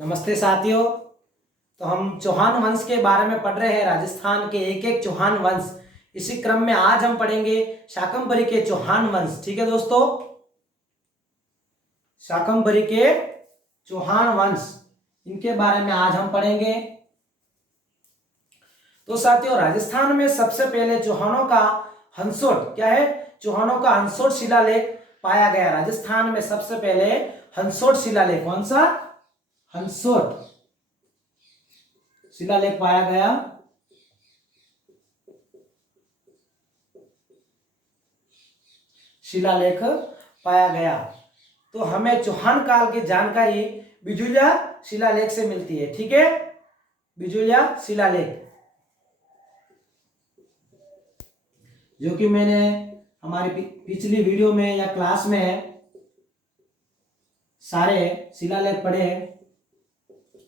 नमस्ते साथियों। तो हम चौहान वंश के बारे में पढ़ रहे हैं, राजस्थान के एक एक चौहान वंश। इसी क्रम में आज हम पढ़ेंगे शाकंभरी के चौहान वंश। ठीक है दोस्तों, शाकंभरी के चौहान वंश, इनके बारे में आज हम पढ़ेंगे। तो साथियों, राजस्थान में सबसे पहले चौहानों का हंसोट क्या है? चौहानों का हंसोट शिलालेख पाया गया। राजस्थान में सबसे पहले हंसोट शिलालेख, कौन सा? हंसोट शिलालेख पाया गया। शिलालेख पाया गया। तो हमें चौहान काल की जानकारी बिजुलिया शिलालेख से मिलती है। ठीक है, बिजुलिया शिलालेख, जो कि मैंने हमारी पिछली वीडियो में या क्लास में सारे शिलालेख पढ़े,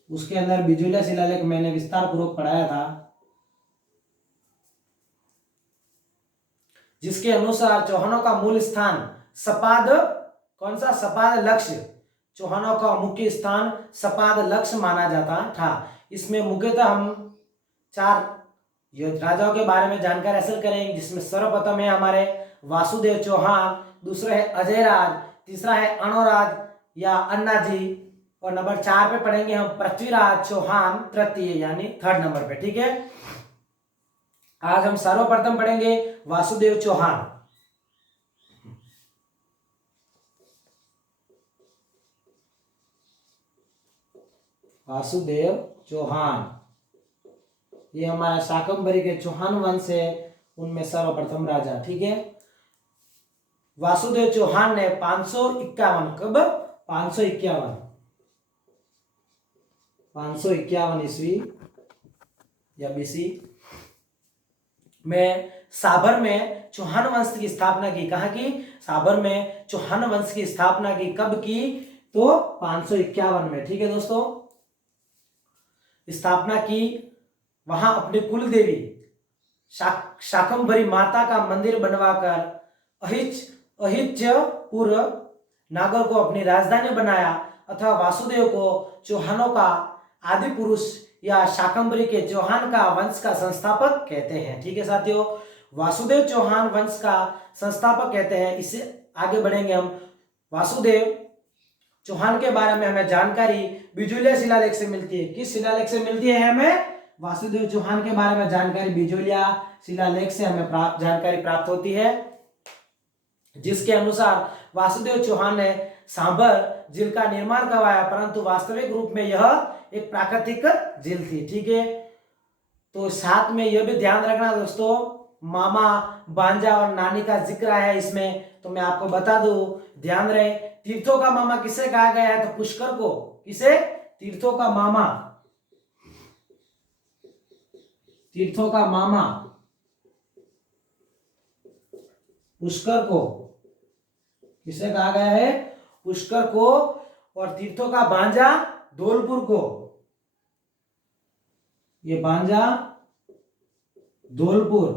उसके अंदर बिजुलिया शिलालेख मैंने विस्तार पूर्वक पढ़ाया था, जिसके अनुसार चौहानों का मूल स्थान सपाद, कौन सा? सपाद लक्ष्य। चौहानों का मुख्य स्थान सपाद लक्ष्य माना जाता था। इसमें मुख्यतः हम 4 राजाओं के बारे में जानकारी हासिल करेंगे, जिसमें सर्वप्रथम है हमारे वासुदेव चौहान, दूसरा है अजयराज, तीसरा है अणोराज या अन्नाजी, और नंबर 4 पे पढ़ेंगे हम पृथ्वीराज चौहान तृतीय, यानी 3rd नंबर पे। ठीक है, आज हम सर्वप्रथम पढ़ेंगे वासुदेव चौहान। वासुदेव चौहान, ये हमारा शाकंभरी के चौहान वंश है, उनमें सर्वप्रथम राजा। ठीक है, वासुदेव चौहान ने 551, कब? 551 ईस्वी या बीसी में साबर में चौहान वंश की स्थापना की। कहा की? साबर में चौहान वंश की स्थापना की। कब की? तो 551 में। ठीक है दोस्तों, स्थापना की। वहां अपनी कुल देवी शाकंभरी माता का मंदिर बनवाकर अहित्यपुर नागर को अपनी राजधानी बनाया, अथवा वासुदेव को चौहानों का आदि पुरुष या शाकंभरी के चौहान का वंश का संस्थापक कहते हैं। ठीक है साथियों, वासुदेव चौहान वंश का संस्थापक कहते हैं। इससे आगे बढ़ेंगे हम। वासुदेव चौहान के बारे में हमें जानकारी बिजुलिया शिलालेख से मिलती है। किस शिलालेख से मिलती है हमें? वासुदेव चौहान के बारे में जानकारी बिजुलिया शिलालेख से हमें जानकारी प्राप्त होती है, जिसके अनुसार वासुदेव चौहान ने सांबर झील का निर्माण करवाया, परंतु वास्तविक रूप में यह एक प्राकृतिक झील थी। ठीक है, तो साथ में यह भी ध्यान रखना दोस्तों, मामा, बांजा और नानी का जिक्र है इसमें, तो मैं आपको बता दूं, ध्यान रहे। तीर्थों का मामा किसे कहा गया है? तो पुष्कर को। किसे? तीर्थों का मामा, तीर्थों का मामा पुष्कर को किसे कहा गया है? पुष्कर को। और तीर्थों का बांजा धौलपुर को। ये बांजा धौलपुर,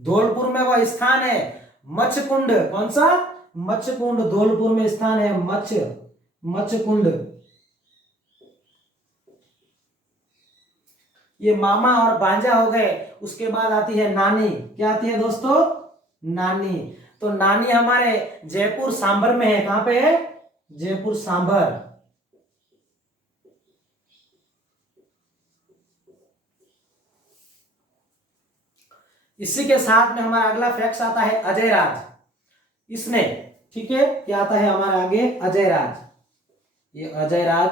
धौलपुर में वह स्थान है मच्छकुंड। कौन सा? मच्छकुंड। धौलपुर में स्थान है मच्छकुंड। ये मामा और बांजा हो गए। उसके बाद आती है नानी। क्या आती है दोस्तों? नानी। तो नानी हमारे जयपुर सांबर में है। कहां पे है? जयपुर सांबर। इसी के साथ में हमारा अगला फैक्ट आता है अजयराज। इसने, ठीक है, क्या आता है हमारे आगे? अजयराज। ये अजयराज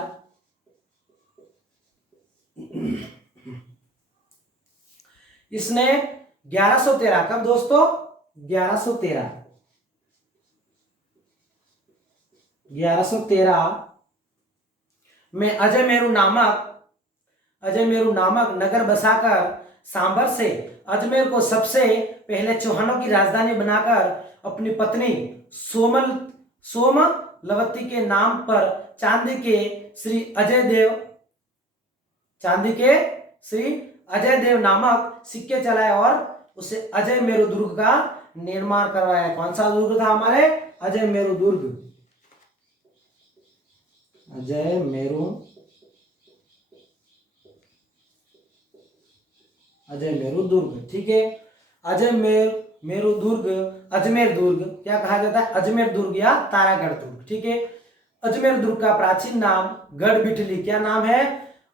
इसने 1113, कब दोस्तों? 1113 में अजय मेरू नामक नगर बसाकर सांबर से अजमेर को सबसे पहले चौहानों की राजधानी बनाकर अपनी पत्नी सोमलवती के नाम पर चांदी के श्री अजय देव नामक सिक्के चलाए और उसे अजय मेरू दुर्ग का निर्माण करवाया। कौन सा दुर्ग था हमारे? अजय मेरू दुर्ग। अजय मेरू, अजय मेरू दुर्ग। ठीक है, अजय मेरू दुर्ग, अजमेर दुर्ग क्या कहा जाता है? अजमेर दुर्ग या तारागढ़ दुर्ग। ठीक है, अजमेर दुर्ग का प्राचीन नाम गढ़बिठली, क्या नाम है?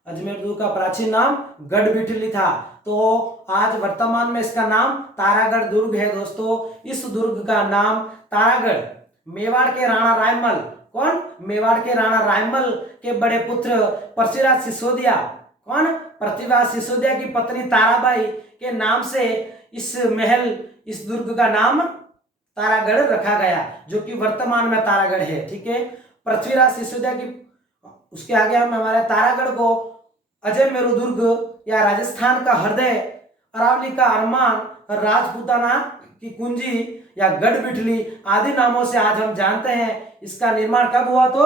अजमेर दुर्ग का प्राचीन नाम गढ़बिठली था, तो आज वर्तमान में इसका नाम तारागढ़ दुर्ग है। दोस्तों, इस दुर्ग का नाम तारागढ़ मेवाड़ के राणा रायमल, कौन? मेवाड़ के राणा रायमल के बड़े पुत्र पृथ्वीराज सिसोदिया, कौन? पृथ्वीराज सिसोदिया की पत्नी ताराबाई के नाम से इस महल, इस दुर्ग का नाम तारागढ़ रखा गया, जो कि वर्तमान में तारागढ़ है। ठीक है, पृथ्वीराज सिसोदिया की, उसके आगे हम हमारे तारागढ़ को अजय मेरू दुर्ग या राजस्थान का हृदय, अरावली का अरमान, राजपूताना की कुंजी या गढ़बिठली आदि नामों से आज हम जानते हैं। इसका निर्माण कब हुआ? तो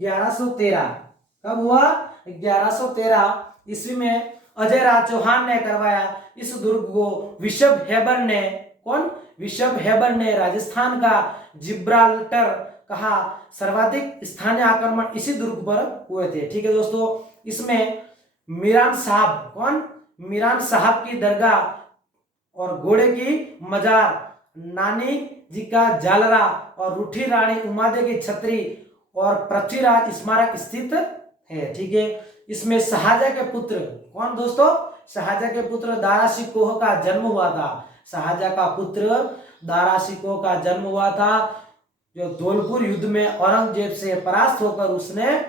1113। कब हुआ? 1113 ईस्वी में अजय राज चौहान ने करवाया। इस दुर्ग को विशब हेबर ने, कौन? विशब हेबर ने राजस्थान का जिब्राल्टर कहा। सर्वाधिक स्थानीय आक्रमण इसी दुर्ग पर हुए थे। ठीक है दोस्तों, इसमें मीरान साहब, कौन? मीरान साहब की दरगाह और घोड़े की मजार, नानी जी का जालरा और रूठी रानी उमादे की छतरी और पृथ्वीराज स्मारक स्थित है। ठीक है, इसमें शाहजहां के पुत्र, कौन दोस्तों? शाहजहां के पुत्र दारा शिकोह का जन्म हुआ था। शाहजहां का पुत्र दारा शिकोह का जन्म हुआ था, जो धौलपुर युद्ध में औरंगजेब से परास्त होकर उसने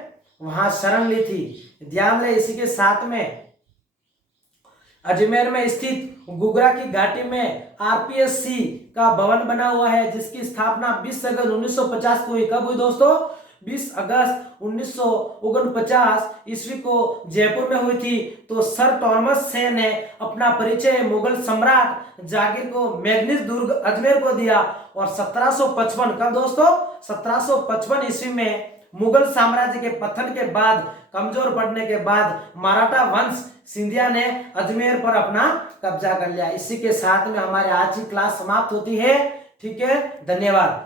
वहां शरण ली थी। ध्यान रहे, इसी के साथ में अजमेर में स्थित गुगरा की घाटी में आरपीएससी का भवन बना हुआ है, जिसकी स्थापना 20 अगस्त 1950 को हुई। कब हुई दोस्तों? 20 अगस्त 1949 ईस्वी को जयपुर में हुई थी। तो सर थॉमस से ने अपना परिचय मुगल सम्राट जागीर को मैग्नीज दुर्ग अजमेर को दिया और 1755, कब दोस्तों? 1755 ईस्वी में मुगल साम्राज्य के पतन के बाद, कमजोर पड़ने के बाद मराठा वंश सिंधिया ने अजमेर पर अपना कब्जा कर लिया। इसी के साथ में हमारी आज की क्लास समाप्त होती है। ठीक है, धन्यवाद।